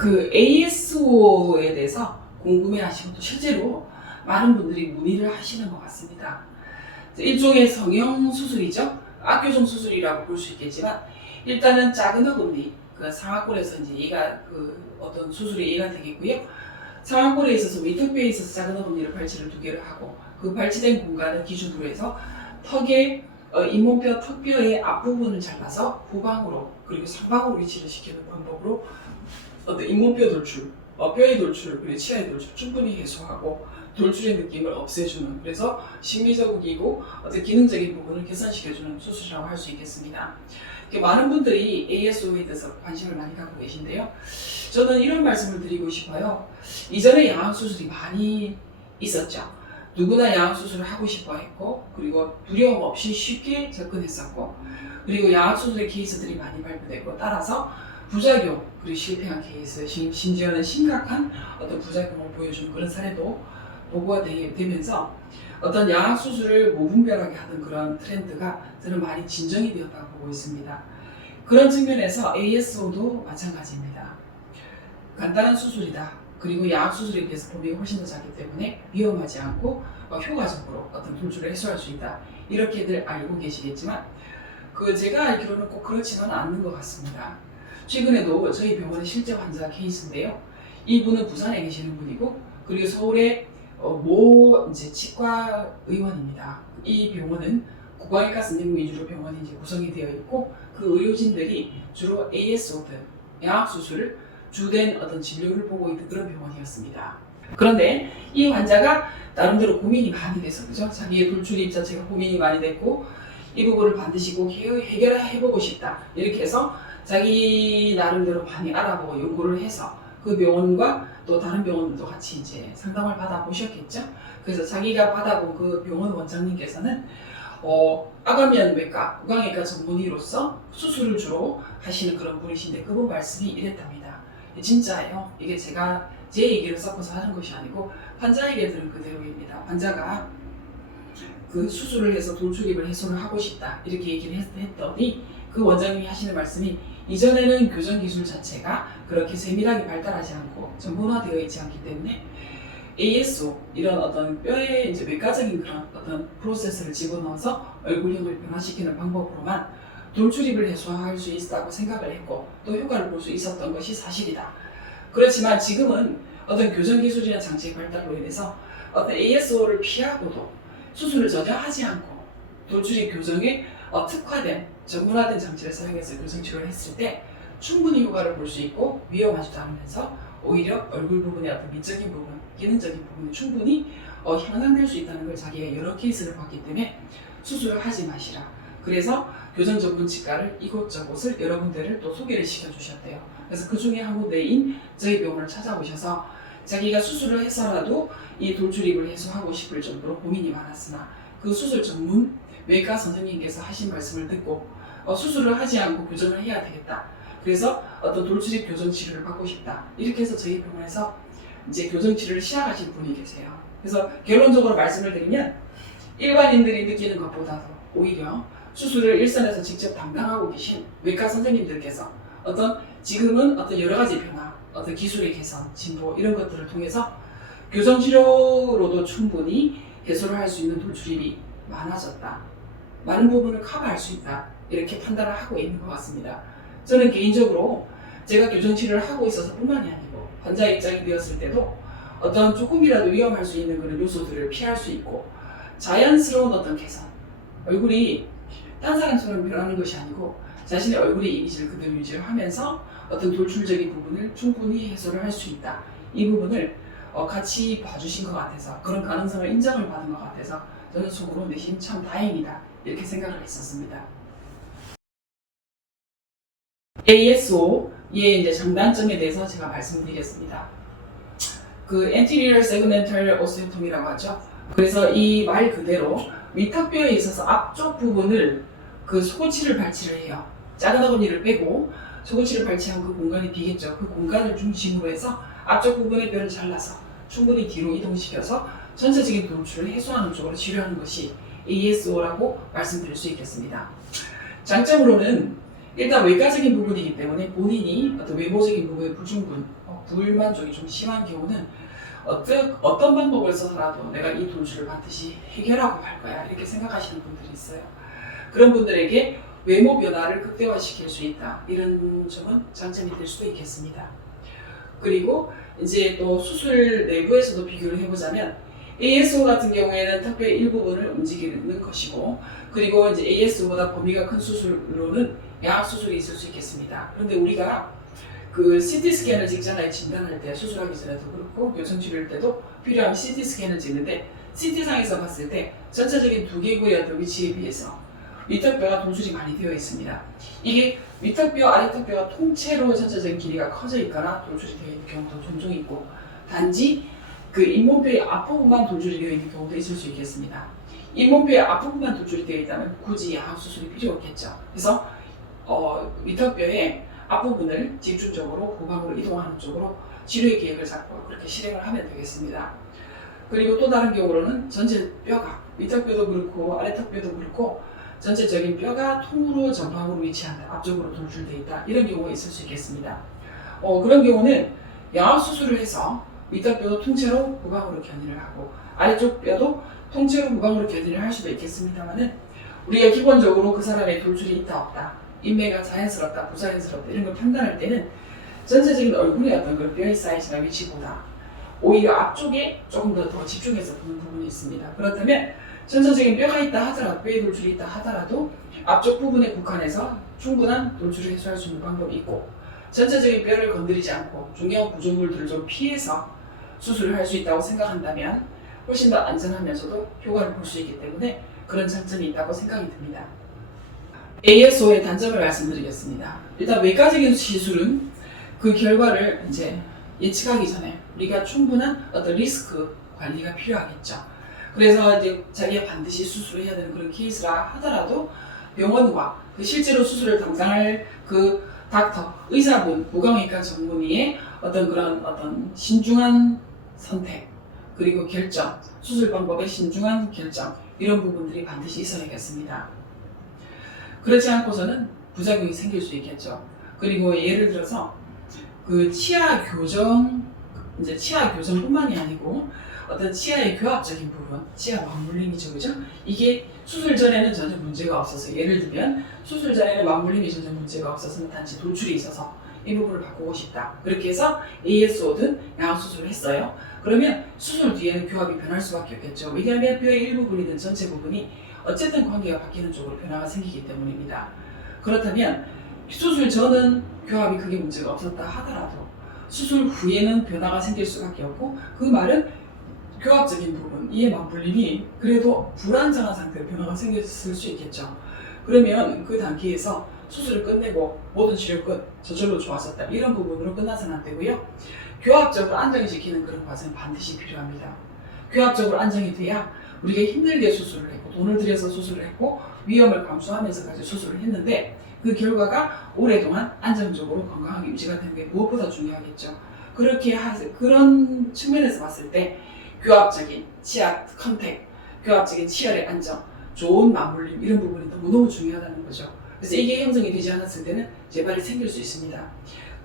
그 ASO에 대해서 궁금해하시고 또 실제로 많은 분들이 문의를 하시는 것 같습니다. 일종의 성형 수술이죠. 악교정 수술이라고 볼 수 있겠지만 일단은 작은 어금니, 그 상악골에서 이제 얘가 어떤 수술이 얘가 되겠고요. 상악골에 있어서 위턱뼈에 있어서 작은 어금니를 발치를 2개를 하고 그 발치된 공간을 기준으로 해서 턱의 잇몸뼈, 턱뼈의 앞부분을 잘라서 후방으로 그리고 상방으로 위치를 시키는 방법으로 어떤 잇몸뼈 돌출, 뼈의 돌출, 그리고 치아의 돌출 충분히 해소하고 돌출의 느낌을 없애주는, 그래서 심리적이고 어떤 기능적인 부분을 개선시켜주는 수술이라고 할 수 있겠습니다. 많은 분들이 ASO에 대해서 관심을 많이 갖고 계신데요. 저는 이런 말씀을 드리고 싶어요. 이전에 양악수술이 많이 있었죠. 누구나 양악수술을 하고 싶어 했고, 그리고 두려움 없이 쉽게 접근했었고, 그리고 양악수술의 케이스들이 많이 발표됐고, 따라서 부작용, 그리고 실패한 케이스, 심지어는 심각한 어떤 부작용을 보여주는 그런 사례도 보고가 되면서 어떤 양악수술을 무분별하게 하던 그런 트렌드가 저는 많이 진정이 되었다고 보고 있습니다. 그런 측면에서 ASO도 마찬가지입니다. 간단한 수술이다. 그리고 양악수술에 비해서 범위가 훨씬 더 작기 때문에 위험하지 않고 효과적으로 어떤 돌출을 해소할 수 있다. 이렇게들 알고 계시겠지만 제가 알기로는 꼭 그렇지는 않는 것 같습니다. 최근에도 저희 병원의 실제 환자 케이스인데요. 이분은 부산에 계시는 분이고, 그리고 서울의 이제 치과 의원입니다. 이 병원은 구강외과 선생님 위주로 병원이 이제 구성이 되어 있고, 그 의료진들이 주로 ASO든 양악수술을 주된 어떤 진료를 보고 있는 그런 병원이었습니다. 그런데 이 환자가 나름대로 고민이 많이 돼서, 그죠? 자기의 돌출입 자체가 고민이 많이 됐고, 이 부분을 반드시 꼭 해결해보고 싶다. 이렇게 해서 자기 나름대로 많이 알아보고 연구를 해서 그 병원과 또 다른 병원들도 같이 이제 상담을 받아보셨겠죠. 그래서 자기가 받아본 그 병원 원장님께서는 아가미안외과, 구강외과 전문의로서 수술을 주로 하시는 그런 분이신데, 그분 말씀이 이랬답니다. 진짜예요. 이게 제가 제 얘기를 섞어서 하는 것이 아니고 환자에게 들은 그대로입니다. 환자가 그 수술을 해서 돌출입을 해소를 하고 싶다 이렇게 얘기를 했더니 그 원장님이 하시는 말씀이, 이전에는 교정 기술 자체가 그렇게 세밀하게 발달하지 않고 전문화되어 있지 않기 때문에 ASO 이런 어떤 뼈의 이제 외과적인 그런 어떤 프로세스를 집어넣어서 얼굴형을 변화시키는 방법으로만 돌출입을 해소할 수 있다고 생각을 했고 또 효과를 볼 수 있었던 것이 사실이다. 그렇지만 지금은 어떤 교정 기술이나 장치의 발달로 인해서 어떤 ASO를 피하고도 수술을 전혀 하지 않고 돌출입 교정에 특화된 전문화된 장치를 사용해서 교정 치료를 했을 때 충분히 효과를 볼 수 있고 위험하지도 않으면서 오히려 얼굴 부분의 어떤 미적인 부분, 기능적인 부분이 충분히 향상될 수 있다는 걸 자기가 여러 케이스를 봤기 때문에 수술을 하지 마시라. 그래서 교정 전문 치과를 이곳저곳을 여러 군데를 또 소개를 시켜주셨대요. 그래서 그 중에 한 군데인 저희 병원을 찾아오셔서 자기가 수술을 해서라도 이 돌출입을 해소하고 싶을 정도로 고민이 많았으나 그 수술 전문 외과 선생님께서 하신 말씀을 듣고 수술을 하지 않고 교정을 해야 되겠다. 그래서 어떤 돌출입 교정 치료를 받고 싶다. 이렇게 해서 저희 병원에서 이제 교정 치료를 시작하신 분이 계세요. 그래서 결론적으로 말씀을 드리면 일반인들이 느끼는 것보다도 오히려 수술을 일선에서 직접 담당하고 계신 외과 선생님들께서 지금은 어떤 여러 가지 변화, 어떤 기술의 개선, 진보 이런 것들을 통해서 교정 치료로도 충분히 해소를 할 수 있는 돌출입이 많아졌다. 많은 부분을 커버할 수 있다. 이렇게 판단을 하고 있는 것 같습니다. 저는 개인적으로 제가 교정 치료를 하고 있어서 뿐만이 아니고 환자 입장이 되었을 때도 어떤 조금이라도 위험할 수 있는 그런 요소들을 피할 수 있고 자연스러운 어떤 개선, 얼굴이 딴 사람처럼 변하는 것이 아니고 자신의 얼굴의 이미지를 그대로 유지를 하면서 어떤 돌출적인 부분을 충분히 해소를 할 수 있다. 이 부분을 같이 봐주신 것 같아서, 그런 가능성을 인정을 받은 것 같아서 저는 속으로 내심 참 다행이다 이렇게 생각을 했었습니다. ASO의 이제 장단점에 대해서 제가 말씀드리겠습니다. anterior segmental osteotomy라고 하죠. 그래서 이 말 그대로 위턱뼈에 있어서 앞쪽 부분을 소고치를 발치를 해요. 작은 어금니를 빼고 소고치를 발치한 그 공간이 비겠죠. 그 공간을 중심으로 해서 앞쪽 부분의 뼈를 잘라서 충분히 뒤로 이동시켜서 전체적인 돌출을 해소하는 쪽으로 치료하는 것이 ASO라고 말씀드릴 수 있겠습니다. 장점으로는 일단 외과적인 부분이기 때문에 본인이 어떤 외모적인 부분의 불충분 불만족이 좀 심한 경우는 어떤 방법을 써서라도 내가 이 돌출을 반드시 해결하고 갈 거야 이렇게 생각하시는 분들이 있어요. 그런 분들에게 외모 변화를 극대화시킬 수 있다. 이런 점은 장점이 될 수도 있겠습니다. 그리고 이제 또 수술 내부에서도 비교를 해보자면 ASO 같은 경우에는 턱뼈의 일부분을 움직이는 것이고, 그리고 이제 AS보다 범위가 큰 수술로는 양악 수술이 있을 수 있겠습니다. 그런데 우리가 그 CT 스캔을 찍잖아요. 진단할 때, 수술하기 전에도 그렇고 교정 치료할 때도 필요하면 CT 스캔을 찍는데, CT상에서 봤을 때 전체적인 두개골의 어떤 위치에 비해서 위턱뼈가 돌출이 많이 되어 있습니다. 이게 위턱뼈, 아래턱뼈가 통째로 전체적인 길이가 커져 있거나 돌출이 되어 있는 경우도 종종 있고, 단지 그 잇몸뼈의 앞부분만 돌출이 되어 있는 경우도 있을 수 있겠습니다. 잇몸뼈의 앞부분만 돌출이 되어 있다면 굳이 양악 수술이 필요 없겠죠. 그래서 위턱뼈의 앞부분을 집중적으로 후방으로 이동하는 쪽으로 치료의 계획을 잡고 그렇게 실행을 하면 되겠습니다. 그리고 또 다른 경우로는 전체 뼈가, 위턱뼈도 그렇고 아래턱뼈도 그렇고 전체적인 뼈가 통으로 전방으로 위치한다, 앞쪽으로 돌출되어 있다, 이런 경우가 있을 수 있겠습니다. 그런 경우는 양악 수술을 해서 위턱뼈도 통째로 후방으로 견인을 하고 아래쪽 뼈도 통째로 후방으로 견인을 할 수도 있겠습니다만은, 우리가 기본적으로 그 사람의 돌출이 있다 없다, 인매가 자연스럽다 부자연스럽다 이런 걸 판단할 때는 전체적인 얼굴의 어떤 그런 뼈의 사이즈나 위치보다 오히려 앞쪽에 조금 더 집중해서 보는 부분이 있습니다. 그렇다면 전체적인 뼈가 있다 하더라도, 뼈의 돌출이 있다 하더라도 앞쪽 부분에 국한해서 충분한 돌출을 해소할 수 있는 방법이 있고, 전체적인 뼈를 건드리지 않고 중요한 구조물들을 좀 피해서 수술을 할 수 있다고 생각한다면 훨씬 더 안전하면서도 효과를 볼 수 있기 때문에 그런 장점이 있다고 생각이 듭니다. ASO의 단점을 말씀드리겠습니다. 일단 외과적인 시술은 그 결과를 이제 예측하기 전에 우리가 충분한 어떤 리스크 관리가 필요하겠죠. 그래서 이제 자기가 반드시 수술을 해야 되는 그런 케이스라 하더라도 병원과 그 실제로 수술을 담당할 그 닥터, 의사분, 무경외과 전문의의 어떤 신중한 선택, 그리고 결정, 수술 방법의 신중한 결정, 이런 부분들이 반드시 있어야겠습니다. 그렇지 않고서는 부작용이 생길 수 있겠죠. 그리고 예를 들어서 그 치아 교정뿐만이 아니고 어떤 치아의 교합적인 부분, 치아 맞물림이죠, 그죠? 이게 수술 전에는 전혀 문제가 없어서, 예를 들면 수술 전에는 맞물림이 전혀 문제가 없어서 단지 돌출이 있어서 이 부분을 바꾸고 싶다. 그렇게 해서 ASO든 양악 수술을 했어요. 그러면 수술 뒤에는 교합이 변할 수밖에 없겠죠. 왜냐하면 뼈의 일부분이든 전체 부분이 어쨌든 관계가 바뀌는 쪽으로 변화가 생기기 때문입니다. 그렇다면 수술 전은 교합이 크게 문제가 없었다 하더라도 수술 후에는 변화가 생길 수밖에 없고, 그 말은 교합적인 부분, 이의 맞물림이 그래도 불안정한 상태로 변화가 생겼을 수 있겠죠. 그러면 그 단계에서 수술을 끝내고 모든 치료 끝, 저절로 좋아졌다, 이런 부분으로 끝나서는 안 되고요. 교합적으로 안정시키는 그런 과정이 반드시 필요합니다. 교합적으로 안정이 돼야 우리가 힘들게 수술을 했고 돈을 들여서 수술을 했고 위험을 감수하면서까지 수술을 했는데 그 결과가 오랫동안 안정적으로 건강하게 유지가 되는 게 무엇보다 중요하겠죠. 그런 측면에서 봤을 때 교합적인 치아 컨택, 교합적인 치열의 안정, 좋은 맞물림, 이런 부분이 너무너무 중요하다는 거죠. 그래서 이게 형성이 되지 않았을 때는 재발이 생길 수 있습니다.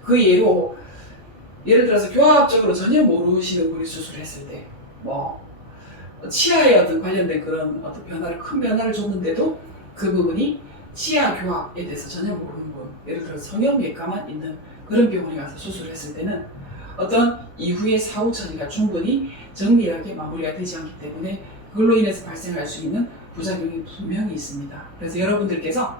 그 예를 들어서 교합적으로 전혀 모르시는 분이 수술을 했을 때 치아에 어떤 관련된 그런 어떤 큰 변화를 줬는데도 그 부분이 치아 교합에 대해서 전혀 모르는 분, 예를 들어서 성형외과만 있는 그런 병원에 가서 수술을 했을 때는 어떤 이후의 사후 처리가 충분히 정밀하게 마무리가 되지 않기 때문에 그걸로 인해서 발생할 수 있는 부작용이 분명히 있습니다. 그래서 여러분들께서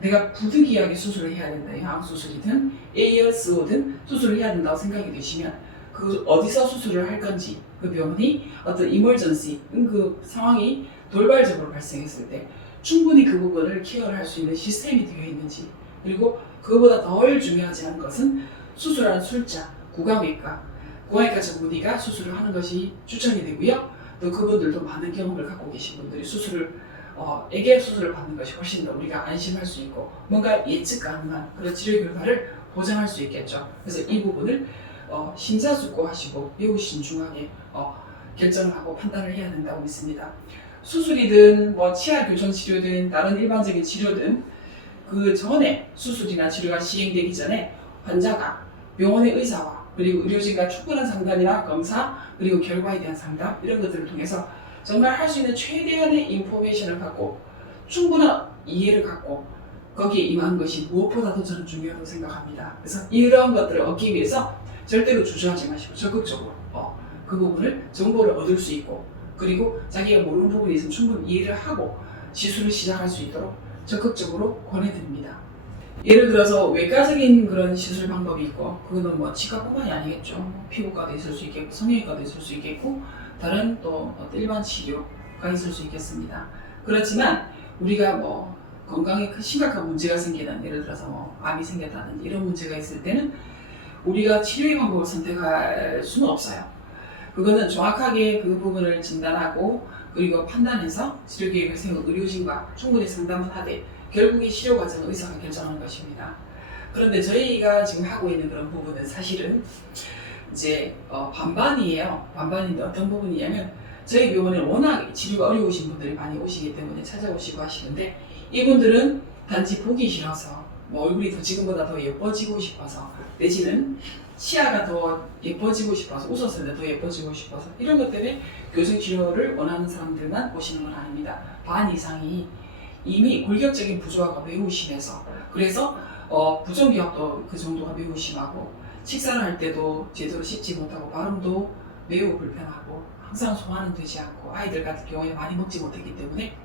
내가 부득이하게 수술을 해야 된다, 양악 수술이든 ASO든 수술을 해야 된다고 생각이 되시면 그 어디서 수술을 할 건지, 그 병원이 어떤 이멀전시, 그 상황이 돌발적으로 발생했을 때 충분히 그 부분을 케어를 할 수 있는 시스템이 되어 있는지, 그리고 그거보다 덜 중요하지 않은 것은 수술하는 술자, 구강외과 전문의가 수술을 하는 것이 추천이 되고요. 또 그분들도 많은 경험을 갖고 계신 분들이 애기 수술을 받는 것이 훨씬 더 우리가 안심할 수 있고 뭔가 예측 가능한 그런 치료 결과를 보장할 수 있겠죠. 그래서 이 부분을 심사숙고하시고 매우 신중하게 결정을 하고 판단을 해야 된다고 믿습니다. 수술이든 치아 교정 치료든 다른 일반적인 치료든 그 전에 수술이나 치료가 시행되기 전에 환자가 병원의 의사와 그리고 의료진과 충분한 상담이나 검사, 그리고 결과에 대한 상담 이런 것들을 통해서 정말 할 수 있는 최대한의 인포메이션을 갖고 충분한 이해를 갖고 거기에 임한 것이 무엇보다도 저는 중요하다고 생각합니다. 그래서 이런 것들을 얻기 위해서 절대로 주저하지 마시고 적극적으로 그 부분을 정보를 얻을 수 있고 그리고 자기가 모르는 부분이 있으면 충분히 이해를 하고 시술을 시작할 수 있도록 적극적으로 권해드립니다. 예를 들어서 외과적인 그런 시술 방법이 있고 그거는 뭐 치과뿐만이 아니겠죠. 피부과도 있을 수 있겠고 성형외과도 있을 수 있겠고 다른 또 일반 치료가 있을 수 있겠습니다. 그렇지만 우리가 뭐 건강에 심각한 문제가 생기는 예를 들어서 뭐 암이 생겼다든지 이런 문제가 있을 때는 우리가 치료의 방법을 선택할 수는 없어요. 그거는 정확하게 그 부분을 진단하고 그리고 판단해서 치료 계획을 세운 의료진과 충분히 상담을 하되 결국에 치료 과정은 의사가 결정하는 것입니다. 그런데 저희가 지금 하고 있는 그런 부분은 사실은 이제 반반이에요. 반반인데 어떤 부분이냐면 저희 병원에 워낙 치료가 어려우신 분들이 많이 오시기 때문에 찾아오시고 하시는데 이분들은 단지 보기 싫어서 뭐 얼굴이 더 지금보다 더 예뻐지고 싶어서 내지는 치아가 더 예뻐지고 싶어서 웃었을 때 더 예뻐지고 싶어서 이런 것 때문에 교정치료를 원하는 사람들만 오시는 건 아닙니다. 반 이상이 이미 골격적인 부조화가 매우 심해서 그래서 부정기압도 그 정도가 매우 심하고 식사를 할 때도 제대로 씹지 못하고 발음도 매우 불편하고 항상 소화는 되지 않고 아이들 같은 경우에 많이 먹지 못했기 때문에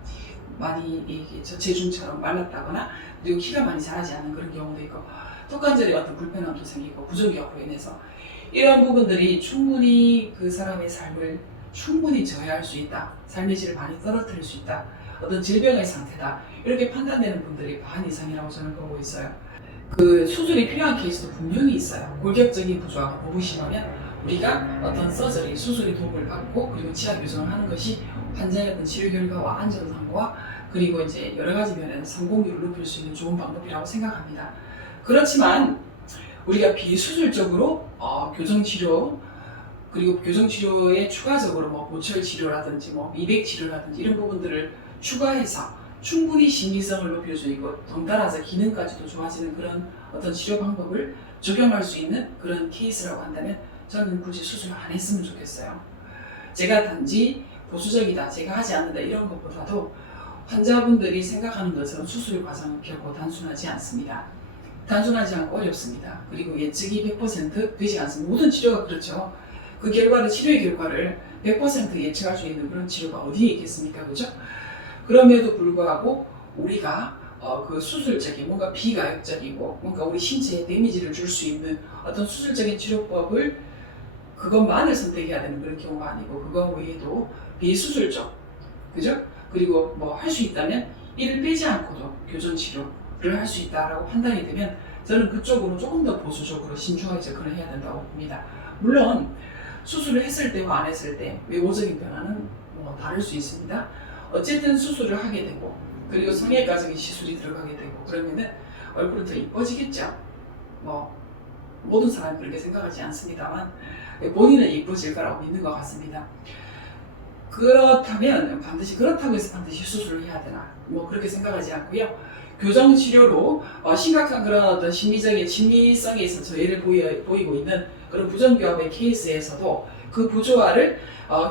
많이 저체중처럼 말랐다거나 그리고 키가 많이 자라지 않는 그런 경우도 있고 턱관절에 어떤 불편함도 생기고 부정기압으로 인해서 이런 부분들이 충분히 그 사람의 삶을 충분히 저해할 수 있다. 삶의 질을 많이 떨어뜨릴 수 있다. 어떤 질병의 상태다. 이렇게 판단되는 분들이 반 이상이라고 저는 보고 있어요. 그 수술이 필요한 케이스도 분명히 있어요. 골격적인 부조화가 너무 심하면 우리가 어떤 서저리, 수술이 도움을 받고 그리고 치아 교정을 하는 것이 환자의 어떤 치료 결과와 안전상과 그리고 이제 여러 가지 면에서 성공률을 높일 수 있는 좋은 방법이라고 생각합니다. 그렇지만 우리가 비수술적으로 교정치료 그리고 교정치료에 추가적으로 뭐 보철치료라든지 뭐 미백치료라든지 이런 부분들을 추가해서 충분히 신기성을 높일 수 있고 덩달아서 기능까지도 좋아지는 그런 어떤 치료 방법을 적용할 수 있는 그런 케이스라고 한다면 저는 굳이 수술 안 했으면 좋겠어요. 제가 단지 보수적이다, 제가 하지 않는다 이런 것보다도 환자분들이 생각하는 것처럼 수술 과정은 결코 단순하지 않습니다. 단순하지 않고 어렵습니다. 그리고 예측이 100% 되지 않습니다. 모든 치료가 그렇죠. 그 결과를, 치료의 결과를 100% 예측할 수 있는 그런 치료가 어디에 있겠습니까? 그죠? 그럼에도 불구하고 우리가 그 수술적인 뭔가 비가역적이고 뭔가 우리 신체에 데미지를 줄 수 있는 어떤 수술적인 치료법을 그것만을 선택해야 되는 그런 경우가 아니고 그거 외에도 비수술적, 그죠? 그리고 뭐 할 수 있다면 이를 빼지 않고도 교정치료를 할 수 있다라고 판단이 되면 저는 그쪽으로 조금 더 보수적으로 신중하게 접근을 해야 된다고 봅니다. 물론 수술을 했을 때와 안 했을 때 외모적인 변화는 뭐 다를 수 있습니다. 어쨌든 수술을 하게 되고 그리고 성형외과적인 시술이 들어가게 되고 그러면은 얼굴은 더 이뻐지겠죠. 뭐 모든 사람이 그렇게 생각하지 않습니다만 본인은 이뻐질 거라고 믿는 것 같습니다. 그렇다면 반드시 그렇다고 해서 반드시 수술을 해야 되나 뭐 그렇게 생각하지 않고요. 교정 치료로 심각한 그런 어떤 심리적인 심리성에 있어서 저희를 보이고 있는 그런 부정기압의 케이스에서도 그 부조화를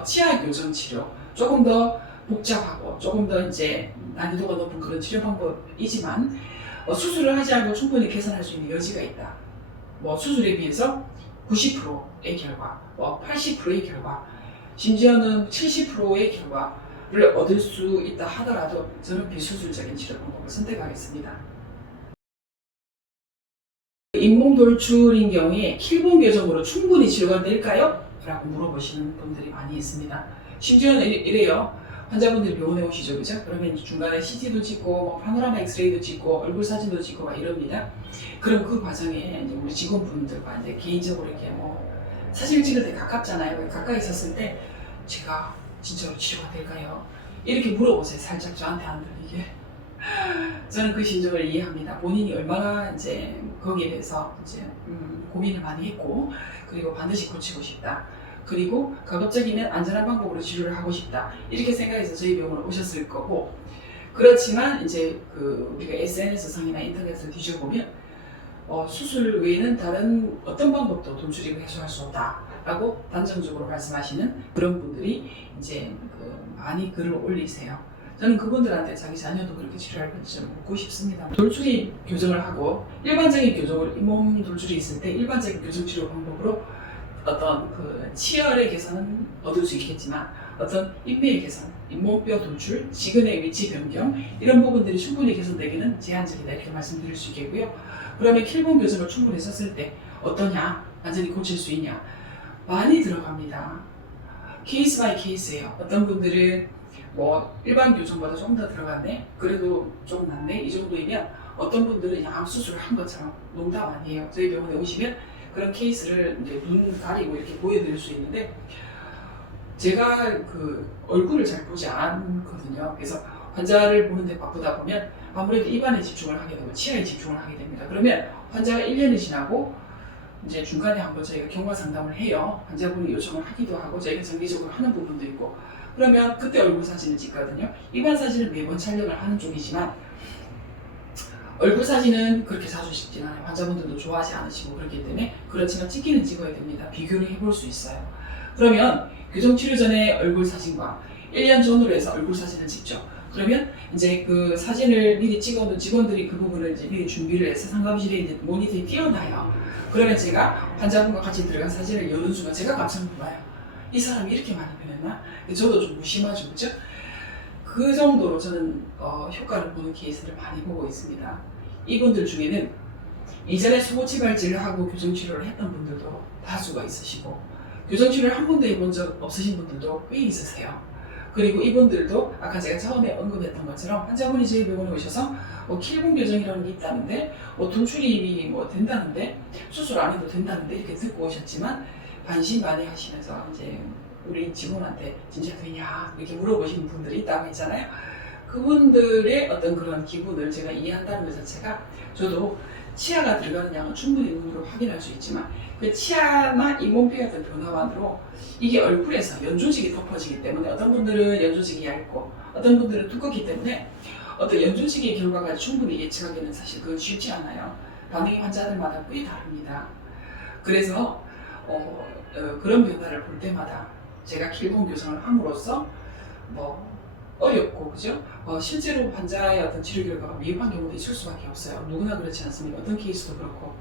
치아 교정 치료 조금 더 복잡하고 조금 더 이제 난이도가 높은 그런 치료 방법이지만 수술을 하지 않고 충분히 개선할 수 있는 여지가 있다. 뭐 수술에 비해서 90%의 결과, 80%의 결과, 심지어는 70%의 결과를 얻을 수 있다 하더라도 저는 비수술적인 치료 방법을 선택하겠습니다. 잇몸 돌출인 경우에 킬본 교정으로 충분히 치료가 될까요? 라고 물어보시는 분들이 많이 있습니다. 심지어는 이래요. 환자분들이 병원에 오시죠, 그죠? 그러면 중간에 CT도 찍고, 뭐 파노라마 엑스레이도 찍고, 얼굴 사진도 찍고 막 이럽니다. 그럼 그 과정에 이제 우리 직원분들과 이제 개인적으로 이렇게 뭐 사진을 찍을 때 가깝잖아요. 가까이 있었을 때 제가 진짜로 치료가 될까요? 이렇게 물어보세요. 살짝 저한테 안 들리게. 저는 그 심정을 이해합니다. 본인이 얼마나 이제 거기에 대해서 이제 고민을 많이 했고, 그리고 반드시 고치고 싶다. 그리고 가급적이면 안전한 방법으로 치료를 하고 싶다. 이렇게 생각해서 저희 병원에 오셨을 거고, 그렇지만 이제 그 우리가 SNS 상이나 인터넷을 뒤져보면 수술 외에는 다른 어떤 방법도 돌출입을 해소할 수 없다라고 단정적으로 말씀하시는 그런 분들이 이제 많이 글을 올리세요. 저는 그분들한테 자기 자녀도 그렇게 치료할 건지 묻고 싶습니다. 돌출입 교정을 하고 일반적인 교정으로 잇몸 돌출이 있을 때 일반적인 교정 치료 방법으로 어떤 치열의 개선은 얻을 수 있겠지만 어떤 인매의 개선, 잇몸뼈 돌출, 지근의 위치 변경 이런 부분들이 충분히 개선되기는 제한적이다 이렇게 말씀드릴 수 있겠고요. 그러면 킬본 교정을 충분히 썼을 때 어떠냐? 완전히 고칠 수 있냐? 많이 들어갑니다. 케이스 바이 케이스예요. 어떤 분들은 일반 교정보다 조금 더 들어갔네? 그래도 좀 낫네? 이 정도이면 어떤 분들은 양 수술을 한 것처럼 농담 아니에요. 저희 병원에 오시면 그런 케이스를 이제 눈 가리고 이렇게 보여드릴 수 있는데 제가 얼굴을 잘 보지 않거든요. 그래서 환자를 보는데 바쁘다 보면 아무래도 입안에 집중을 하게 되고 치아에 집중을 하게 됩니다. 그러면 환자가 1년이 지나고 이제 중간에 한번 저희가 경과 상담을 해요. 환자분이 요청을 하기도 하고 저희가 정기적으로 하는 부분도 있고 그러면 그때 얼굴 사진을 찍거든요. 입안 사진을 매번 촬영을 하는 쪽이지만 얼굴 사진은 그렇게 자주 찍진 않아요. 환자분들도 좋아하지 않으시고 그렇기 때문에 그렇지만 찍기는 찍어야 됩니다. 비교를 해볼 수 있어요. 그러면 교정치료 전에 얼굴 사진과 1년 전으로 해서 얼굴 사진을 찍죠. 그러면 이제 그 사진을 미리 찍어둔 직원들이 그 부분을 이제 미리 준비를 해서 상담실에 이제 모니터에 띄워놔요. 그러면 제가 환자분과 같이 들어간 사진을 여는 순간 제가 깜짝 놀라요. 이 사람이 이렇게 많이 변했나? 저도 좀 무심하죠, 그렇죠? 그 정도로 저는 효과를 보는 케이스를 많이 보고 있습니다. 이분들 중에는 이전에 수고치발질을 하고 교정치료를 했던 분들도 다수가 있으시고 교정치료를 한 번도 해본 적 없으신 분들도 꽤 있으세요. 그리고 이분들도 아까 제가 처음에 언급했던 것처럼 환자분이 저희 병원에 오셔서 킬본 교정이라는 게 있다는데 돌출입이 된다는데 수술 안 해도 된다는데 이렇게 듣고 오셨지만 반신반의하시면서 이제 우리 직원한테 진짜 되냐 이렇게 물어보시는 분들이 있다고 했잖아요. 그분들의 어떤 그런 기분을 제가 이해한다는 것 자체가 저도 치아가 들어가는 양은 충분히 눈으로 확인할 수 있지만 그 치아나 잇몸뼈의 어떤 변화만으로 이게 얼굴에서 연조직이 덮어지기 때문에 어떤 분들은 연조직이 얇고 어떤 분들은 두껍기 때문에 어떤 연조직의 결과가 충분히 예측하기는 사실 그건 쉽지 않아요. 반응이 환자들마다 꽤 다릅니다. 그래서 그런 변화를 볼 때마다 제가 킬본 교정을 함으로써 어렵고 그죠? 실제로 환자의 어떤 치료 결과가 미흡한 경우도 있을 수밖에 없어요. 누구나 그렇지 않습니까? 어떤 케이스도 그렇고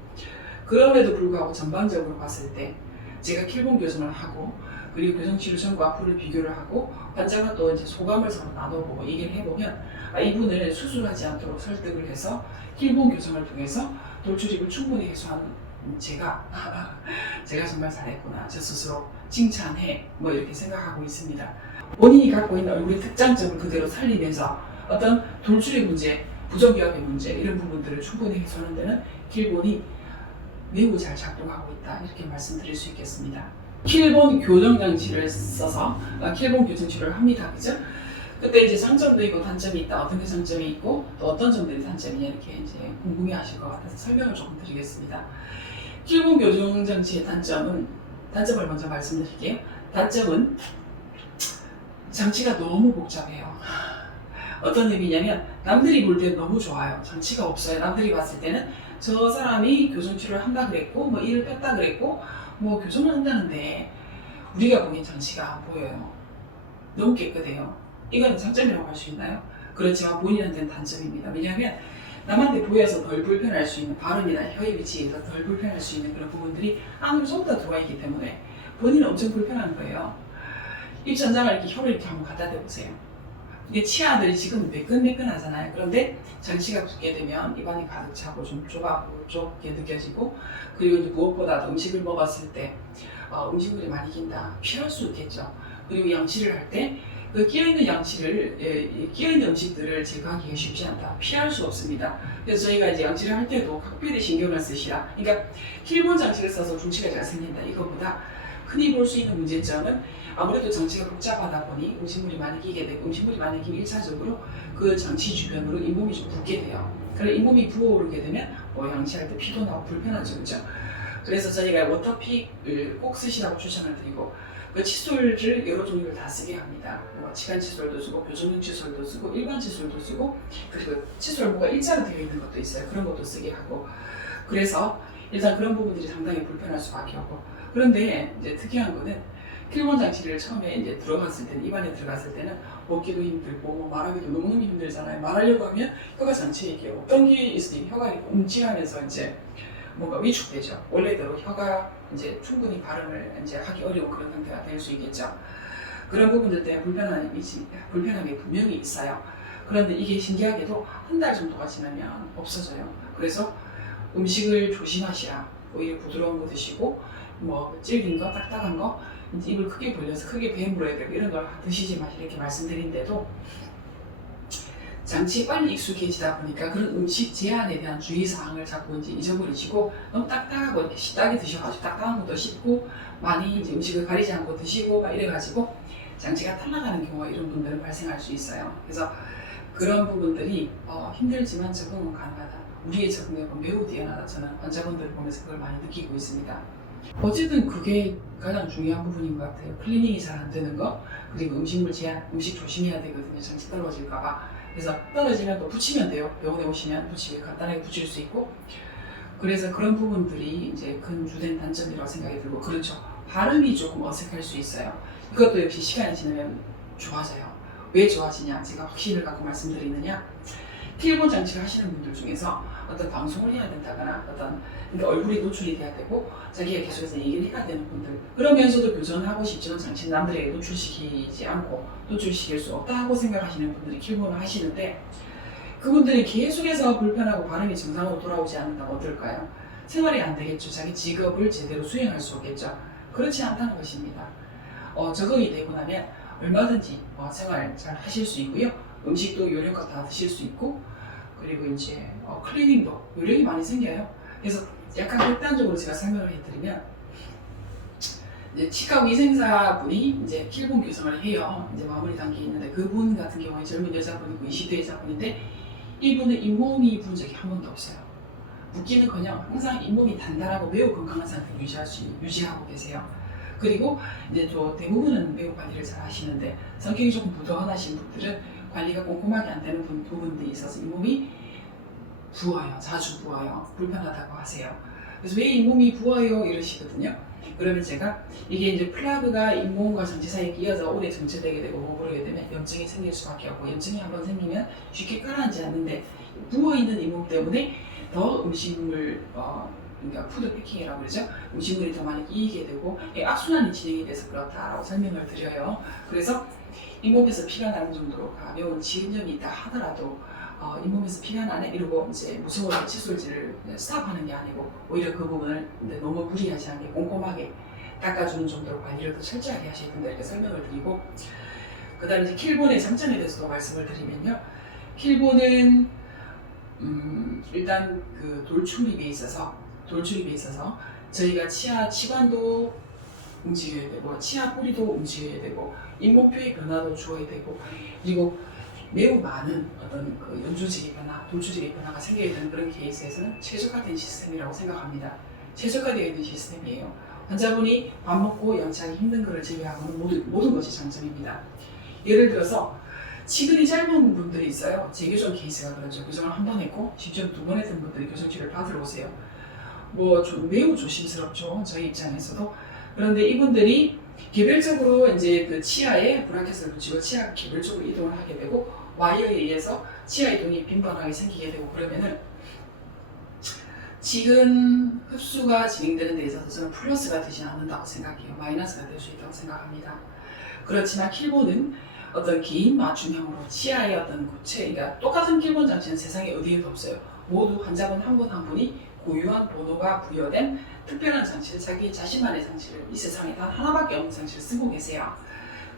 그럼에도 불구하고 전반적으로 봤을 때 제가 킬본 교정을 하고 그리고 교정 치료 전과 후를 비교를 하고 환자가 또 이제 소감을 서로 나눠보고 얘기를 해보면 이분을 수술하지 않도록 설득을 해서 킬본 교정을 통해서 돌출입을 충분히 해소한 제가 정말 잘했구나 저 스스로 칭찬해 이렇게 생각하고 있습니다. 본인이 갖고 있는 얼굴의 특장점을 그대로 살리면서 어떤 돌출입 문제, 부정기압의 문제 이런 부분들을 충분히 해소하는 데는 킬본이 매우 잘 작동하고 있다 이렇게 말씀드릴 수 있겠습니다. 킬본 교정장치를 써서 킬본 교정치료를 합니다. 그죠? 그때 이제 장점도 있고 단점이 있다. 어떤 게 장점이 있고 또 어떤 점들이 단점이냐 이렇게 이제 궁금해하실 것 같아서 설명을 조금 드리겠습니다. 킬본 교정장치의 단점을 먼저 말씀드릴게요. 단점은 장치가 너무 복잡해요. 어떤 의미냐면 남들이 볼 때 너무 좋아요. 장치가 없어요. 남들이 봤을 때는 저 사람이 교정치료를 한다 그랬고 이를 뺐다 그랬고 교정을 한다는데 우리가 보기엔 장치가 안 보여요. 너무 깨끗해요. 이건 장점이라고 할 수 있나요? 그렇지만 본인한테는 단점입니다. 왜냐하면 남한테 보여서 덜 불편할 수 있는 발음이나 혀의 위치에서 덜 불편할 수 있는 그런 부분들이 안으로 전부 다 들어와 있기 때문에 본인은 엄청 불편한 거예요. 입천장을 이렇게 혀를 이렇게 한번 갖다 대보세요. 이게 치아들이 지금 매끈매끈하잖아요. 그런데 장치가 붙게 되면 입안이 가득 차고 좀 좁게 느껴지고 그리고 이제 무엇보다도 음식을 먹었을 때 음식물이 많이 긴다. 피할 수 있겠죠. 그리고 양치를 할 때 그 끼어있는 끼어있는 음식들을 제거하기가 쉽지 않다. 피할 수 없습니다. 그래서 저희가 이제 양치를 할 때도 각별히 신경을 쓰시라. 그러니까 킬본 장치를 써서 중치가 잘 생긴다. 이거보다 흔히 볼 수 있는 문제점은 아무래도 장치가 복잡하다 보니 음식물이 많이 끼게 되고 음식물이 많이 끼면 1차적으로 그 장치 주변으로 잇몸이 좀 붓게 돼요. 그래서 잇몸이 부어오르게 되면 양치할 때 피도 나고 불편하죠. 그렇죠? 그래서 저희가 워터픽을 꼭 쓰시라고 추천을 드리고 그 칫솔을 여러 종류를 다 쓰게 합니다. 치간 칫솔도 쓰고 교정용 칫솔도 쓰고 일반 칫솔도 쓰고 그리고 칫솔 일자로 되어 있는 것도 있어요. 그런 것도 쓰게 하고 그래서 일단 그런 부분들이 상당히 불편할 수밖에 없고, 그런데 이제 특이한 거는 킬본 장치를 처음에 이제 들어갔을 때는, 입안에 들어갔을 때는 먹기도 힘들고 뭐 말하기도 너무너무 힘들잖아요. 말하려고 하면 혀가 장치에 이게 어떤 게 있으니 혀가 이렇게 움찔하면서 이제 뭔가 위축되죠. 원래대로 혀가 이제 충분히 발음을 이제 하기 어려운 그런 상태가 될 수 있겠죠. 그런 부분들 때문에 불편함이 분명히 있어요. 그런데 이게 신기하게도 한 달 정도가 지나면 없어져요. 그래서 음식을 조심하시라. 오히려 부드러운 거 드시고 뭐 질긴 거, 딱딱한 거, 이제 입을 크게 벌려서 크게 배물어야 되고 이런 걸 드시지 마시라 이렇게 말씀드린데도 장치에 빨리 익숙해지다 보니까 그런 음식 제한에 대한 주의사항을 자꾸 이제 잊어버리시고 너무 딱딱하고 이렇게 식딱이 드셔가지고 딱딱한 것도 씹고 많이 이제 음식을 가리지 않고 드시고 막 이래가지고 장치가 탈락하는 경우가 이런 분들은 발생할 수 있어요. 그래서 그런 부분들이 힘들지만 적응은 가능하다. 우리의 적응력은 매우 뛰어나다. 저는 환자분들을 보면서 그걸 많이 느끼고 있습니다. 어쨌든 그게 가장 중요한 부분인 것 같아요. 클리닝이 잘 안 되는 거, 그리고 음식물 제한, 음식 조심해야 되거든요. 장치 떨어질까봐. 그래서 떨어지면 또 붙이면 돼요. 병원에 오시면 붙이게 간단하게 붙일 수 있고. 그래서 그런 부분들이 이제 큰 주된 단점이라고 생각이 들고, 그렇죠. 발음이 조금 어색할 수 있어요. 이것도 역시 시간이 지나면 좋아져요. 왜 좋아지냐? 제가 확신을 갖고 말씀드리느냐? 킬본 장치를 하시는 분들 중에서 어떤 방송을 해야 된다거나 어떤 그러니까 얼굴이 노출이 돼야 되고 자기가 계속해서 얘기를 해야 되는 분들, 그러면서도 교전하고 싶지만 장치는 남들에게 노출시키지 않고 노출시킬 수 없다고 생각하시는 분들이 킬본을 하시는데, 그분들이 계속해서 불편하고 발음이 정상으로 돌아오지 않는다면 어떨까요? 생활이 안 되겠죠. 자기 직업을 제대로 수행할 수 없겠죠. 그렇지 않다는 것입니다. 적응이 되고 나면 얼마든지 생활 잘 하실 수 있고요. 음식도 요령껏 다 드실 수 있고, 그리고 이제 클리닝도 요령이 많이 생겨요. 그래서 약간 극단적으로 제가 설명을 해드리면, 이제 치과 위생사분이 이제 킬본 교정을 해요. 이제 마무리 단계에 있는데, 그분 같은 경우에 젊은 여자분이고 20대 여자분인데 이분은 잇몸이 부은 적이 한 번도 없어요. 붓기는커녕 항상 잇몸이 단단하고 매우 건강한 상태를 유지하고 계세요. 그리고 이제 또 대부분은 매우 관리를 잘 하시는데, 성격이 조금 부도하신 분들은 관리가 꼼꼼하게 안 되는 부분들이 있어서 잇몸이 부어요. 자주 부어요. 불편하다고 하세요. 그래서 왜 잇몸이 부어요? 이러시거든요. 그러면 제가 이게 이제 플라그가 잇몸과 전체 사이에 끼어서 오래 정체되게 되고 오그르게 되면 염증이 생길 수밖에 없고, 염증이 한번 생기면 쉽게 가라앉지 않는데 부어있는 잇몸 때문에 더 음식물 그러니까 푸드 패킹이라고 그러죠. 음식물이 더 많이 끼이게 되고 악순환이 진행이 돼서 그렇다라고 설명을 드려요. 그래서 잇몸에서 피가 나는 정도로 가벼운 지근염이 있다 하더라도 잇몸에서 피가 나네 이러고 이제 무서워서 칫솔질을 스탑하는 게 아니고 오히려 그 부분을 너무 무리하지 않게 꼼꼼하게 닦아주는 정도로 관리를 더 철저하게 하셔야 된다 이렇게 설명을 드리고, 그 다음에 이제 킬본의 장점에 대해서도 말씀을 드리면요. 킬본은 일단 그 돌출입에 있어서 저희가 치아 치관도 움직여야 되고 치아 뿌리도 움직여야 되고 잇몸표의 변화도 주어야 되고, 그리고 매우 많은 어떤 그 연조직의 변화, 돌출직의 변화가 생겨야 되는 그런 케이스에서는 최적화된 시스템이라고 생각합니다. 최적화되어 있는 시스템이에요. 환자분이 밥 먹고 양치하기 힘든 것을 제외하고는 모든 것이 장점입니다. 예를 들어서 치근이 짧은 분들이 있어요. 재교정 케이스가 그렇죠. 교정을 한 번 했고 심지어 2번 했던 분들이 교정치료를 받으러 오세요. 매우 조심스럽죠. 저희 입장에서도. 그런데 이분들이 개별적으로 이제 그 치아에 브라켓을 붙이고 치아가 개별적으로 이동을 하게 되고 와이어에 의해서 치아 이동이 빈번하게 생기게 되고 그러면은 지금 흡수가 진행되는 데 있어서 저는 플러스가 되지 않는다고 생각해요. 마이너스가 될 수 있다고 생각합니다. 그렇지만 킬본은 어떤 개인 맞춤형으로 치아의 어떤 구체, 그러니까 똑같은 킬본 장치는 세상에 어디에도 없어요. 모두 환자분 한 분 한 분이 고유한 번호가 부여된 특별한 장치를, 자기 자신만의 장치를 이 세상에 단 하나밖에 없는 장치를 쓰고 계세요.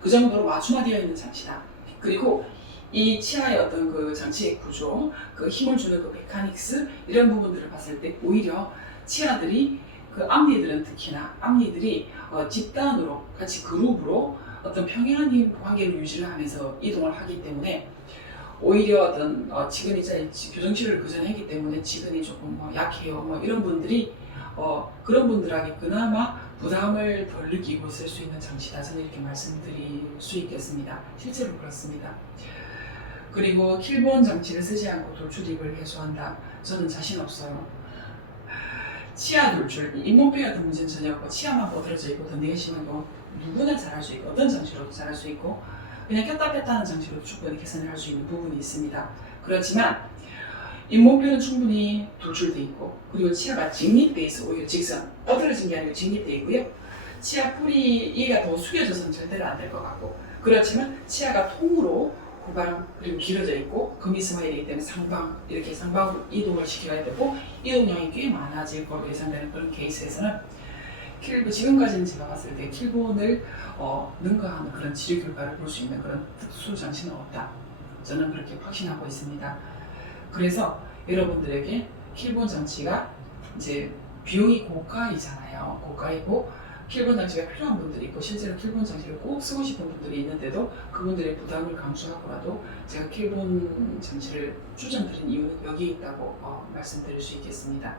그 정도로 맞춤화되어 있는 장치다. 그리고 이 치아의 어떤 그 장치의 구조, 그 힘을 주는 그 메카닉스 이런 부분들을 봤을 때 오히려 치아들이 그 앞니들은 특히나 앞니들이 집단으로 같이 그룹으로 어떤 평행한 힘 관계를 유지를 하면서 이동을 하기 때문에 오히려 어떤 치근이 교정치료를 그전에 했기 때문에 치근이 조금 약해요. 이런 분들이 그런 분들에게 그나마 부담을 덜 느끼고 쓸 수 있는 장치다. 저는 이렇게 말씀드릴 수 있겠습니다. 실제로 그렇습니다. 그리고 킬본 장치를 쓰지 않고 돌출입을 해소한다. 저는 자신 없어요. 치아 돌출, 잇몸병 같은 문제는 전혀 없고 치아만 뻗어져 있고 던데기가 심한 거 누구나 잘할 수 있고 어떤 장치로도 잘할 수 있고 그냥 꼈다 뺐다 하는 장치로도 충분히 개선을 할 수 있는 부분이 있습니다. 그렇지만 잇몸뼈는 충분히 돌출돼 있고 그리고 치아가 직립돼 있어 오히려 직선 뻗어진 게 아니고 직립돼 있고요. 치아 뿌리 얘가 더 숙여져서는 절대로 안 될 것 같고 그렇지만 치아가 통으로 후방 그리고 길어져 있고 금이 스마일이기 때문에 상방 이렇게 상방으로 이동을 시켜야 되고 이동량이 꽤 많아질 걸로 예상되는 그런 케이스에서는 킬보 지금까지는 제가 봤을 때 킬본을 능가하는 그런 치료 결과를 볼 수 있는 그런 특수 장치는 없다. 저는 그렇게 확신하고 있습니다. 그래서 여러분들에게 킬본 장치가 이제 비용이 고가이잖아요. 고가이고 킬본 장치가 필요한 분들이 있고 실제로 킬본 장치를 꼭 쓰고 싶은 분들이 있는데도 그분들의 부담을 감수하고라도 제가 킬본 장치를 추천드린 이유는 여기에 있다고 말씀드릴 수 있겠습니다.